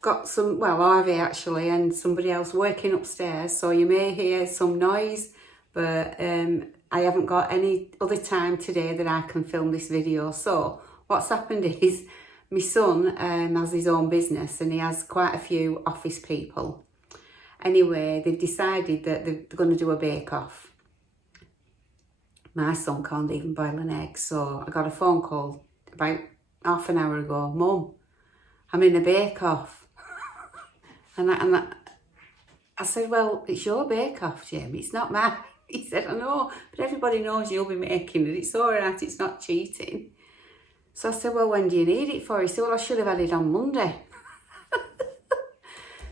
Got some, well, Ivy actually, and somebody else working upstairs, so you may hear some noise, but I haven't got any other time today that I can film this video. So what's happened is my son has his own business and he has quite a few office people. Anyway, they've decided that they're going to do a bake-off. My son can't even boil an egg, so I got a phone call about half an hour ago. Mum, I'm in a bake-off. And I said, well, it's your bake-off, Jim, it's not mine. He said, I know, but everybody knows you'll be making it. It's all right, it's not cheating. So I said, well, when do you need it for? He said, well, I should have had it on Monday.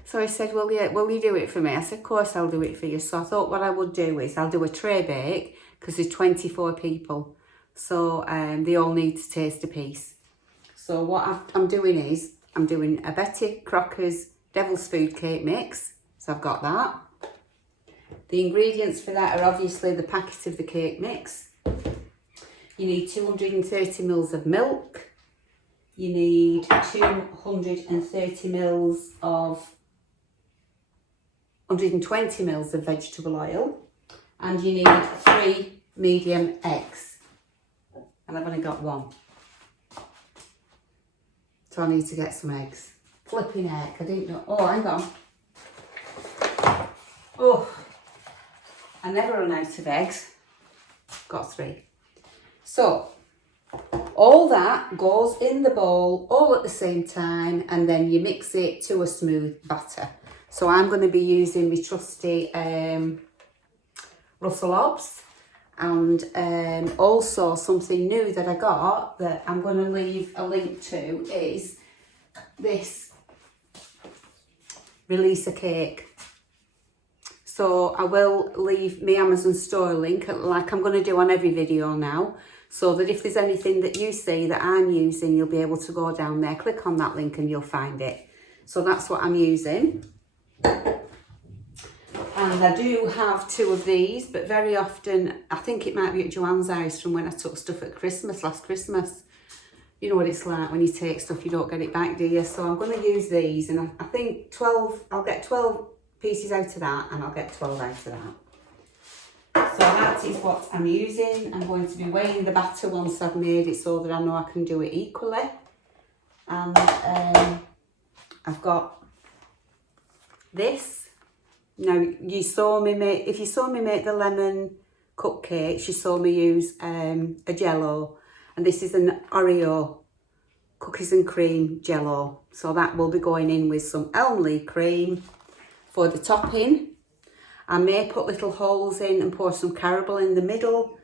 So I said, well, yeah, will you do it for me? I said, of course I'll do it for you. So I thought what I would do is I'll do a tray bake because there's 24 people. So they all need to taste a piece. So what I'm doing is I'm doing a Betty Crocker's Devil's Food Cake Mix. So I've got that. The ingredients for that are obviously the packet of the cake mix. You need 230 mils of milk. You need 230 mils of 120 mils of vegetable oil, and you need 3 medium eggs, and I've only got 1, so I need to get some eggs. Flipping egg, I didn't know. Oh, hang on. Oh, I never run out of eggs. Got 3. So all that goes in the bowl all at the same time, and then you mix it to a smooth batter. So I'm going to be using my trusty Russell Hobbs, and also something new that I got that I'm going to leave a link to is this Release a Cake. So I will leave my Amazon store link like I'm going to do on every video now, so that if there's anything that you see that I'm using, you'll be able to go down there, click on that link and you'll find it. So that's what I'm using. And I do have 2 of these, but very often, I think it might be at Joanne's house from when I took stuff at Christmas, last Christmas. You know what it's like when you take stuff, you don't get it back, do you? So I'm going to use these, and I think 12, I'll get 12 pieces out of that, and I'll get 12 out of that. So that is what I'm using. I'm going to be weighing the batter once I've made it so that I know I can do it equally. And I've got this. Now, you saw me make, if you saw me make the lemon cupcakes, you saw me use a Jello, and this is an Oreo cookies and cream Jello. So that will be going in with some Elmley cream for the topping. I may put little holes in and pour some caramel in the middle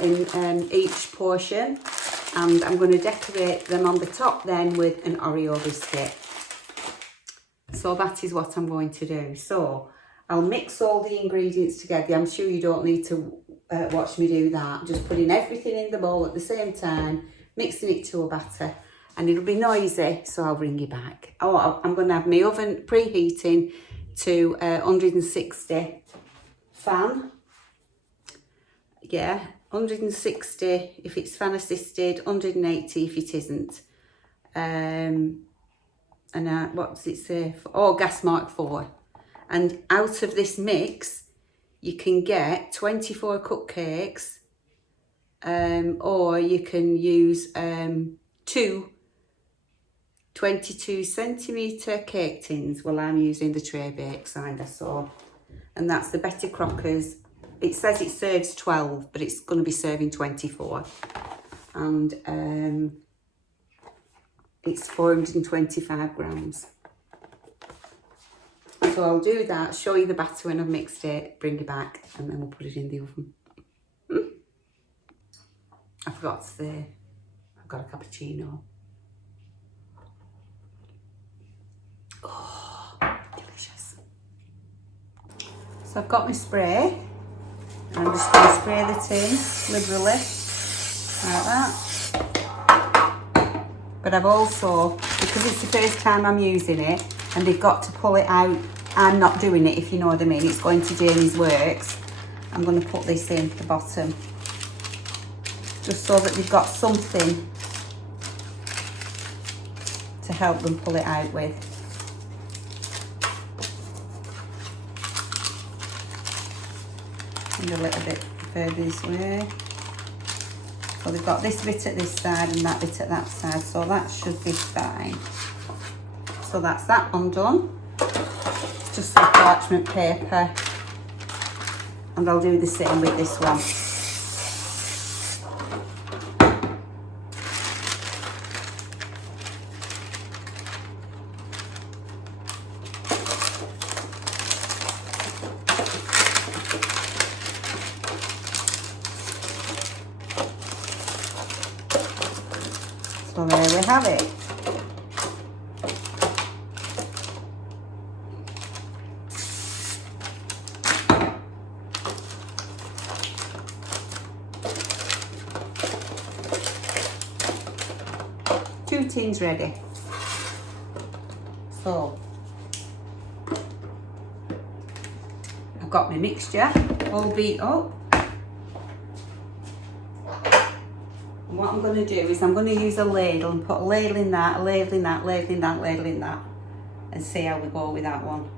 in each portion, and I'm going to decorate them on the top then with an Oreo biscuit. So that is what I'm going to do. So I'll mix all the ingredients together. I'm sure you don't need to watch me do that. Just putting everything in the bowl at the same time, mixing it to a batter, and it'll be noisy, so I'll bring you back. Oh, I'm going to have my oven preheating to 160 fan. Yeah, 160 if it's fan assisted, 180 if it isn't. And what does it say? Oh, gas mark 4. And out of this mix, you can get 24 cupcakes, or you can use 2 22cm cake tins. Well, I'm using the tray bake cider, so, and that's the Betty Crocker's. It says it serves 12, but it's going to be serving 24. And it's 425 grams. So I'll do that, show you the batter when I've mixed it, bring it back, and then we'll put it in the oven. I forgot to say, I've got a cappuccino. Oh, delicious. So I've got my spray, and I'm just going to spray the tin liberally, like that. But I've also, because it's the first time I'm using it, and they've got to pull it out I'm not doing it, if you know what I mean. It's going to Jamie's Works. I'm going to put this in at the bottom, just so that they've got something to help them pull it out with. And a little bit further this way. So they've got this bit at this side and that bit at that side, so that should be fine. So that's that one done. It's just some parchment paper, and I'll do the same with this one. So there we have it. Two tins ready. So I've got my mixture all beat up. And what I'm going to do is I'm going to use a ladle and put a ladle in that, a ladle in that, ladle in that, ladle in that, and see how we go with that one.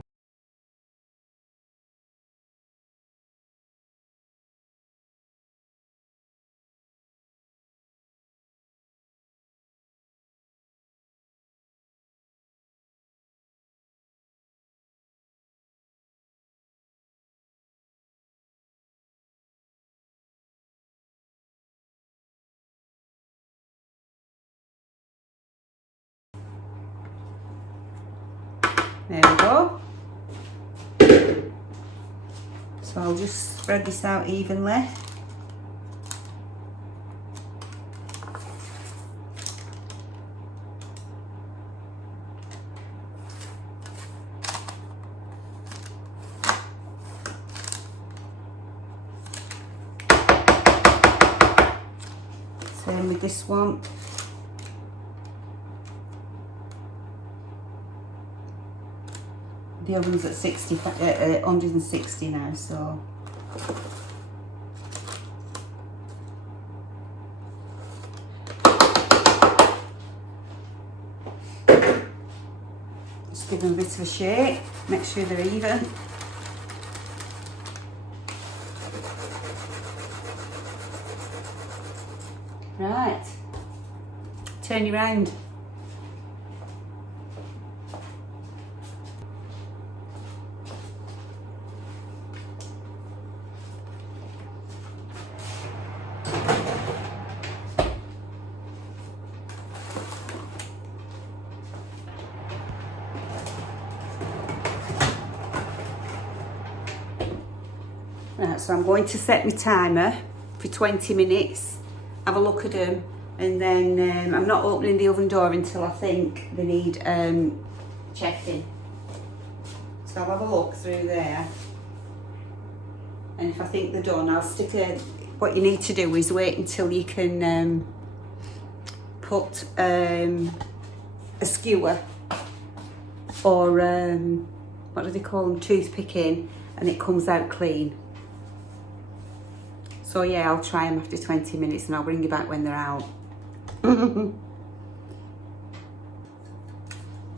There we go. So I'll just spread this out evenly. Same with this one. The oven's at 160 now, so just give them a bit of a shake, make sure they're even. Right, turn you round. Right, so I'm going to set my timer for 20 minutes, have a look at them, and then I'm not opening the oven door until I think they need checking. So I'll have a look through there, and if I think they're done, I'll stick a, what you need to do is wait until you can put a skewer or what do they call them, toothpick in, and it comes out clean. So yeah, I'll try them after 20 minutes and I'll bring you back when they're out. So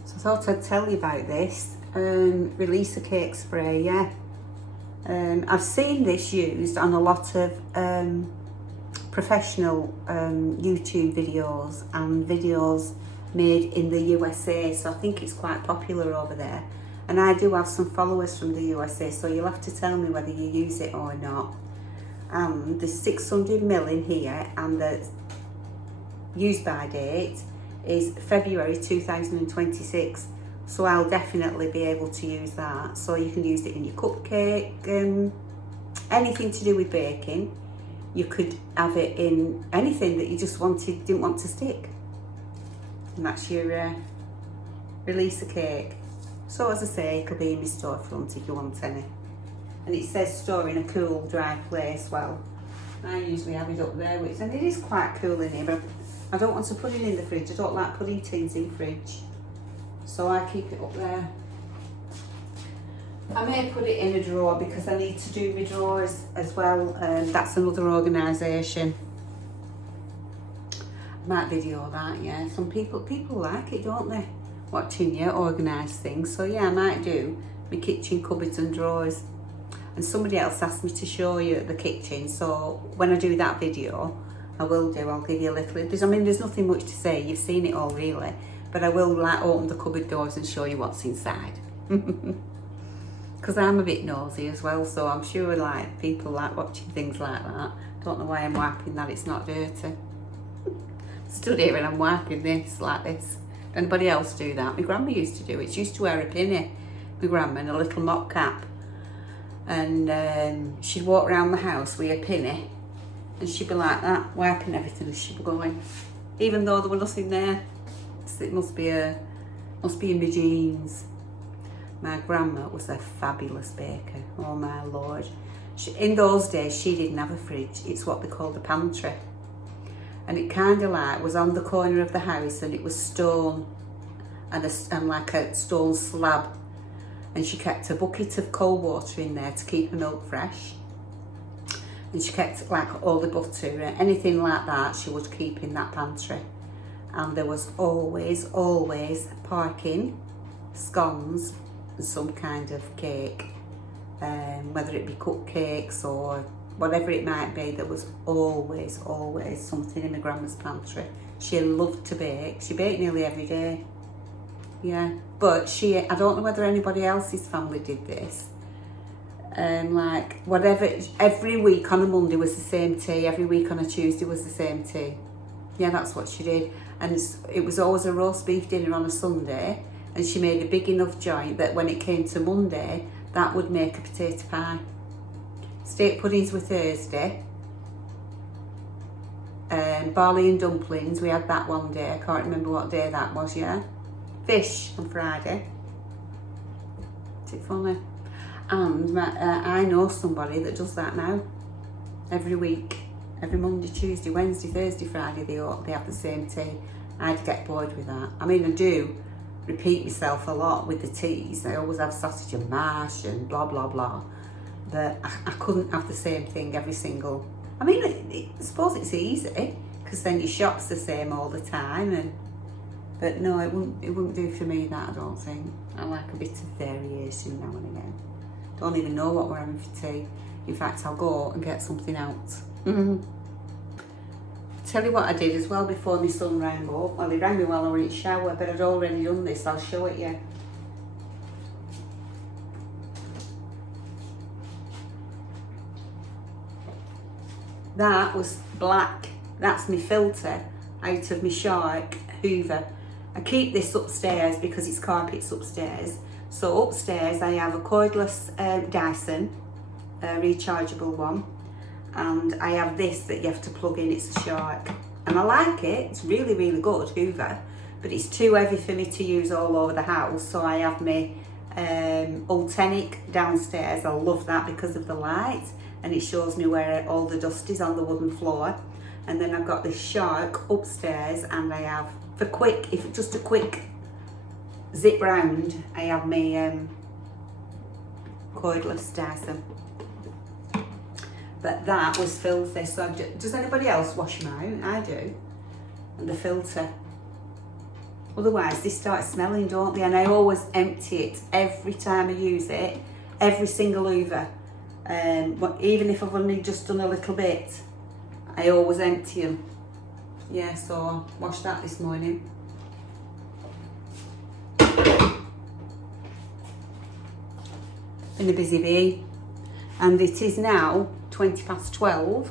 I thought I'd tell you about this. Release a cake spray, yeah. I've seen this used on a lot of professional YouTube videos and videos made in the USA, so I think it's quite popular over there. And I do have some followers from the USA, so you'll have to tell me whether you use it or not. There's 600 ml in here, and the use by date is February 2026, so I'll definitely be able to use that. So you can use it in your cupcake, anything to do with baking. You could have it in anything that you just didn't want to stick, and that's your release a cake. So as I say, it could be in my storefront if you want any. And it says store in a cool, dry place. Well, I usually have it up there, and it is quite cool in here, but I don't want to put it in the fridge. I don't like putting tins in fridge, so I keep it up there. I may put it in a drawer because I need to do my drawers as well. That's another organisation. I might video that, yeah. Some people like it, don't they? Watching you organise things. So yeah, I might do my kitchen cupboards and drawers. And somebody else asked me to show you the kitchen, so when I do that video, I will do. I'll give you a little. There's nothing much to say. You've seen it all really, but I will like open the cupboard doors and show you what's inside. Because I'm a bit nosy as well, so I'm sure like people like watching things like that. Don't know why I'm wiping that. It's not dirty. Stood here and I'm wiping this like this. Anybody else do that? My grandma used to do it. She used to wear a pinny, my grandma, and a little mop cap. And she'd walk around the house with a pinny and she'd be like that, wiping everything as she'd be going. Even though there was nothing there. It must be in my genes. My grandma was a fabulous baker. Oh my lord. In those days, she didn't have a fridge. It's what they called a pantry. And it kind of like was on the corner of the house, and it was stone and like a stone slab. And she kept a bucket of cold water in there to keep her milk fresh. And she kept like all the butter, anything like that, she would keep in that pantry. And there was always parking, scones, and some kind of cake. Whether it be cupcakes or whatever it might be, there was always something in my grandma's pantry. She loved to bake. She baked nearly every day. Yeah, but I don't know whether anybody else's family did this. Like whatever, every week on a Monday was the same tea, every week on a Tuesday was the same tea. Yeah, that's what she did. And it was always a roast beef dinner on a Sunday, and she made a big enough joint that when it came to Monday, that would make a potato pie. Steak puddings were Thursday. Barley and dumplings, we had that one day. I can't remember what day that was, yeah? Fish on Friday. Is it funny? And I know somebody that does that now. Every week. Every Monday, Tuesday, Wednesday, Thursday, Friday, they have the same tea. I'd get bored with that. I mean, I do repeat myself a lot with the teas. I always have sausage and mash and blah, blah, blah. But I couldn't have the same thing every single... I mean, I suppose it's easy, because then your shop's the same all the time. But no, it wouldn't do for me, that I don't think. I like a bit of variation now and again. Don't even know what we're having for tea. In fact, I'll go and get something else. Tell you what I did as well before my son rang up. Well, he rang me while I was in the shower, but I'd already done this. I'll show it you. That was black. That's my filter out of my Shark Hoover. I keep this upstairs because it's carpets upstairs. So upstairs I have a cordless Dyson, a rechargeable one. And I have this that you have to plug in, it's a Shark. And I like it, it's really, really good, Hoover. But it's too heavy for me to use all over the house. So I have my Ultenic downstairs. I love that because of the light. And it shows me where all the dust is on the wooden floor. And then I've got this Shark upstairs, and I have, for quick, if it's just a quick zip round, I have my cordless Dyson. But that was filthy. So does anybody else wash them out? I do. And the filter. Otherwise they start smelling, don't they? And I always empty it every time I use it, every single Hoover. But even if I've only just done a little bit, I always empty them. Yeah, so I washed that this morning. Been a busy bee. And it is now 12:20.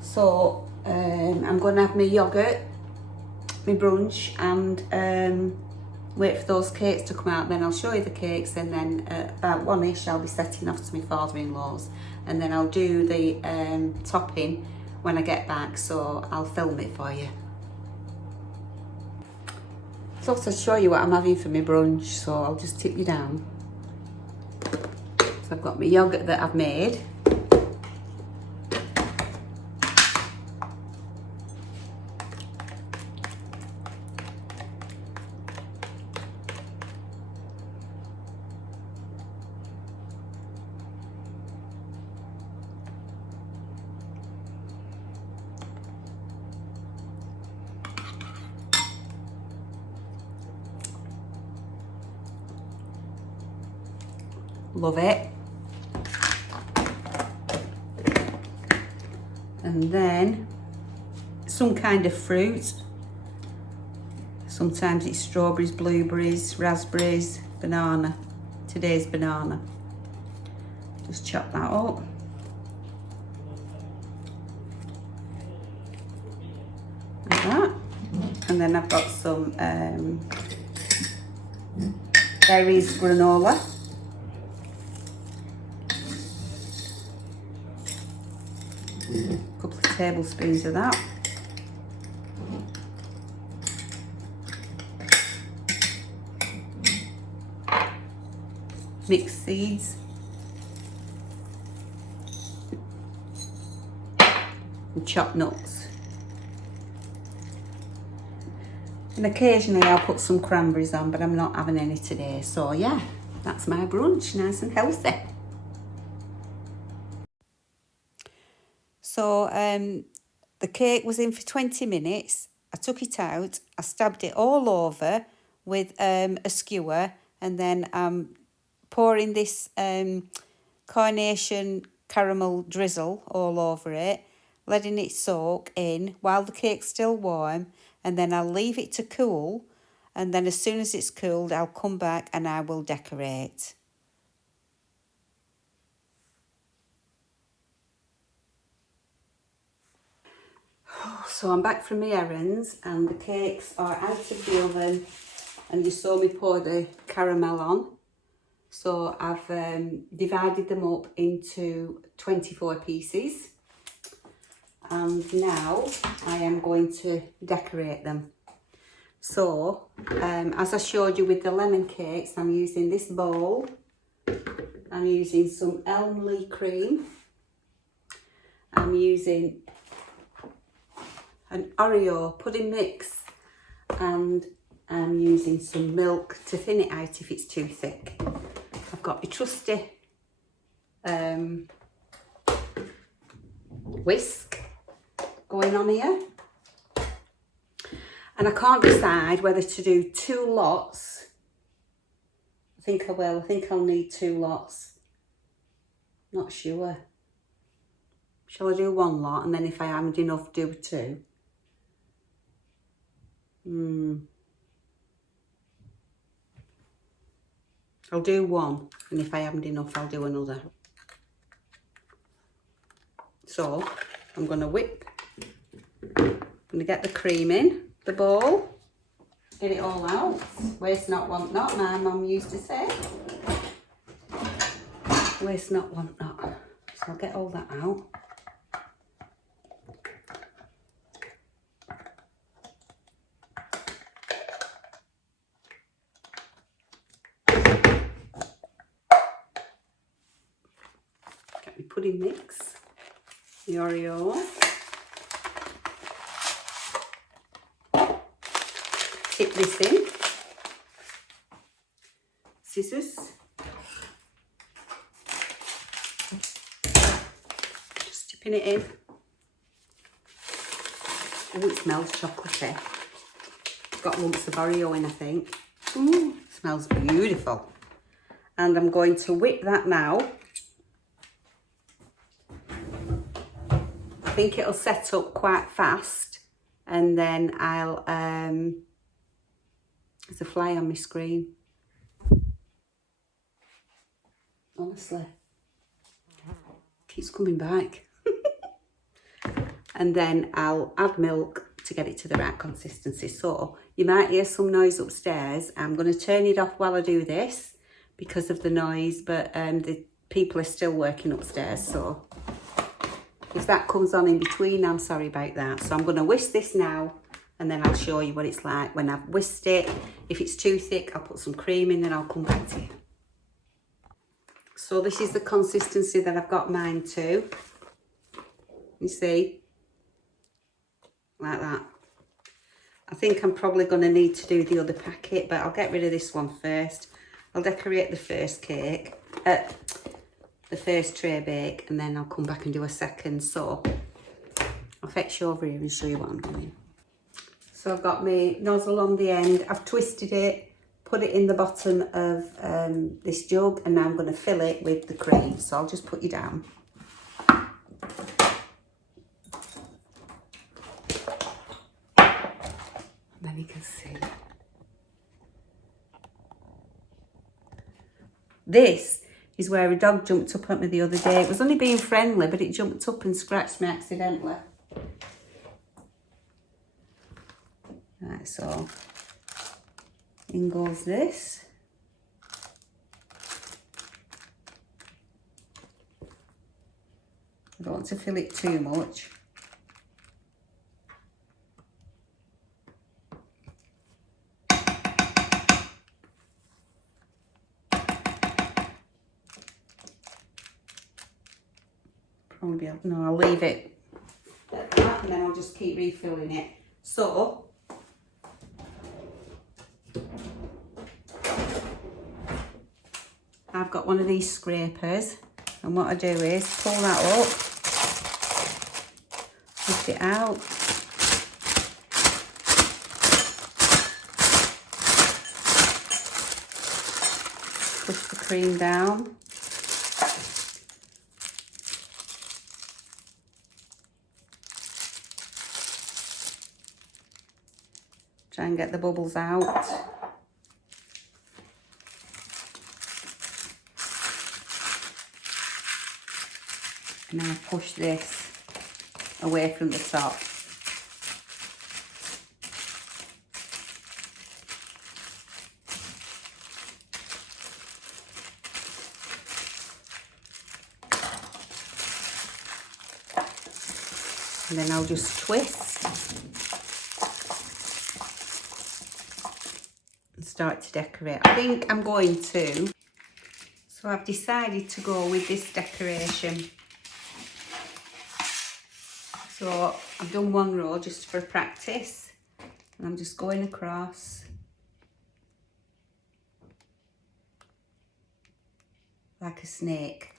So I'm going to have my yoghurt, my brunch, and wait for those cakes to come out. Then I'll show you the cakes, and then about 1ish I'll be setting off to my father-in-law's, and then I'll do the topping when I get back, so I'll film it for you. So I'll show you what I'm having for my brunch, so I'll just tip you down. So I've got my yoghurt that I've made. Love it. And then some kind of fruit. Sometimes it's strawberries, blueberries, raspberries, banana. Today's banana. Just chop that up. Like that. And then I've got some berries granola. A couple of tablespoons of that. Mixed seeds. And chopped nuts. And occasionally I'll put some cranberries on, but I'm not having any today. So yeah, that's my brunch, nice and healthy. So the cake was in for 20 minutes. I took it out, I stabbed it all over with a skewer, and then I'm pouring this carnation caramel drizzle all over it, letting it soak in while the cake's still warm, and then I'll leave it to cool, and then as soon as it's cooled I'll come back and I will decorate. So I'm back from my errands and the cakes are out of the oven, and you saw me pour the caramel on. So I've divided them up into 24 pieces, and now I am going to decorate them. So as I showed you with the lemon cakes, I'm using this bowl. I'm using some Elmley cream. I'm using an Oreo pudding mix, and I'm using some milk to thin it out if it's too thick. I've got my trusty whisk going on here, and I can't decide whether to do 2 lots. I think I will. I think I'll need 2 lots. Not sure. Shall I do 1 lot, and then if I haven't enough, do 2? I'll do 1, and if I haven't enough, I'll do another. So I'm going to whip. I'm going to get the cream in the bowl, get it all out. Waste not, want not, my mum used to say. Waste not, want not. So I'll get all that out. Get my pudding mix, the Oreo. Tip this in. Scissors. Just tipping it in. Oh, it smells chocolatey. Got lumps of Oreo in, I think. Ooh, smells beautiful. And I'm going to whip that now. I think it'll set up quite fast, and then I'll there's a fly on my screen. Honestly, keeps coming back. And then I'll add milk to get it to the right consistency. So you might hear some noise upstairs. I'm going to turn it off while I do this because of the noise, but the people are still working upstairs, so if that comes on in between, I'm sorry about that. So I'm going to whisk this now, and then I'll show you what it's like when I've whisked it. If it's too thick, I'll put some cream in and I'll come back to you. So this is the consistency that I've got mine to. You see? Like that. I think I'm probably going to need to do the other packet, but I'll get rid of this one first. I'll decorate the first cake, the first tray bake, and then I'll come back and do a second. So I'll fetch you over here and show you what I'm doing. So I've got my nozzle on the end. I've twisted it put it in the bottom of this jug, and now I'm going to fill it with the cream. So I'll just put you down. And then you can see. This is where a dog jumped up at me the other day. It was only being friendly, but it jumped up and scratched me accidentally. Right, so in goes this. I don't want to fill it too much. Probably, no, I'll leave it at that, and then I'll just keep refilling it. So I've got one of these scrapers, and what I do is pull that up, lift it out, push the cream down, try and get the bubbles out. And then I push this away from the top. And then I'll just twist and start to decorate. I think I'm going to, so I've decided to go with this decoration. So I've done one row just for practice, and I'm just going across like a snake.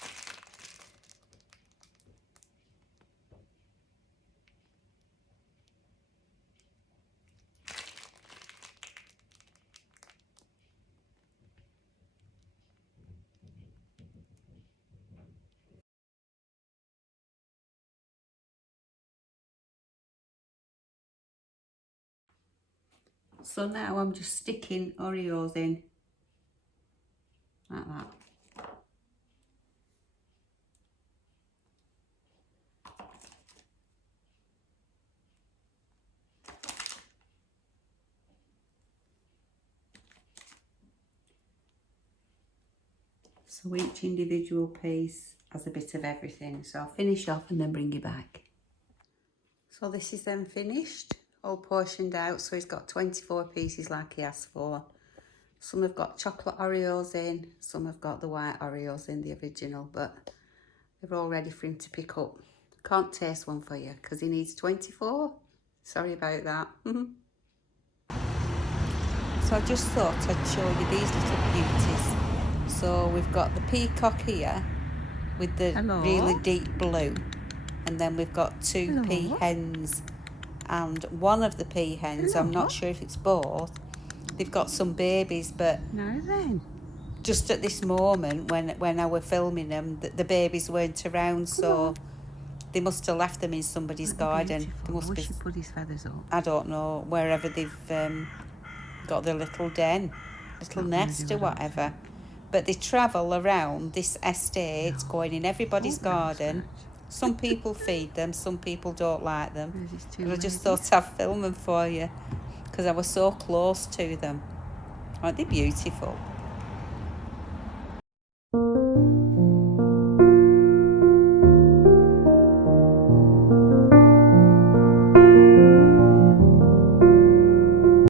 So now I'm just sticking Oreos in, like that. So each individual piece has a bit of everything. So I'll finish off and then bring you back. So this is then finished, all portioned out. So he's got 24 pieces like he asked for. Some have got chocolate Oreos in, some have got the white Oreos in, the original, but they're all ready for him to pick up. Can't taste one for you because he needs 24. Sorry about that. So I just thought I'd show you these little beauties. So we've got the peacock here with the really deep blue, and then we've got two peahens, and one of the peahens, I'm not sure if it's both, they've got some babies, but just at this moment when I were filming them, the babies weren't around, so they must have left them in somebody's garden. They must be, put his feathers up. I don't know, wherever they've got their little den, little nest or whatever. But they travel around this estate, going in everybody's garden. Some people feed them, some people don't like them. But I just thought I'd film them for you because I was so close to them. Aren't they beautiful?